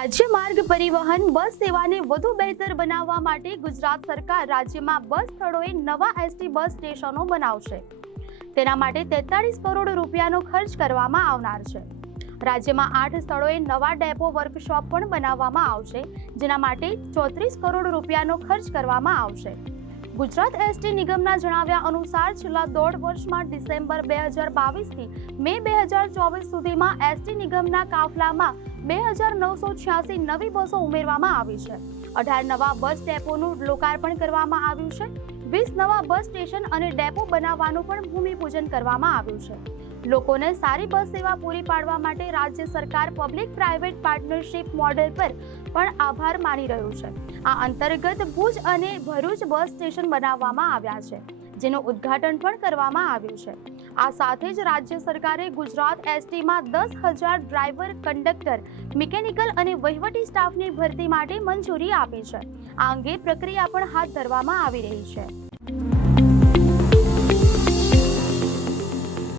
રાજ્ય માર્ગ પરિવહન બસ સેવાને વધુ બહેતર બનાવવા માટે ગુજરાત સરકાર રાજ્યમાં બસ સ્થળોએ નવા એસટી બસ સ્ટેશનો બનાવશે. તેના માટે 43 કરોડ રૂપિયાનો ખર્ચ કરવામાં આવનાર છે. રાજ્યમાં 8 સ્થળોએ નવા ડેપો વર્કશોપ પણ બનાવવામાં આવશે, જેના માટે 34 કરોડ રૂપિયાનો ખર્ચ કરવામાં આવશે. ગુજરાત એસટી નિગમના જણાવ્યા અનુસાર છેલ્લા 1.5 વર્ષમાં ડિસેમ્બર 2022 થી મે 2024 સુધીમાં એસટી નિગમના કાફલામાં 2986 નવી બસો ઉમેરવામાં આવી છે. 18 નવા બસ ડેપોનું લોકાર્પણ કરવામાં આવ્યું છે. 20 નવા બસ સ્ટેશન અને ડેપો બનાવવાનું પણ ભૂમિપૂજન કરવામાં આવ્યું છે. લોકોને સારી બસ સેવા પૂરી પાડવા માટે રાજ્ય સરકાર પબ્લિક પ્રાઇવેટ પાર્ટનરશિપ મોડેલ પર પણ આભાર માની રહ્યું છે. આ અંતર્ગત ભુજ અને ભરૂચ બસ સ્ટેશન બનાવવામાં આવ્યા છે, જેનું ઉદ્ઘાટન પણ કરવામાં આવ્યું છે. આ સાથે જ રાજ્ય સરકારે ગુજરાત એસટીમાં 10,000 ડ્રાઈવર, કંડક્ટર, મિકેનિકલ અને વહીવટી સ્ટાફની ભરતી માટે મંજૂરી આપી છે. આ અંગે પ્રક્રિયા પણ હાથ ધરવામાં આવી રહી છે.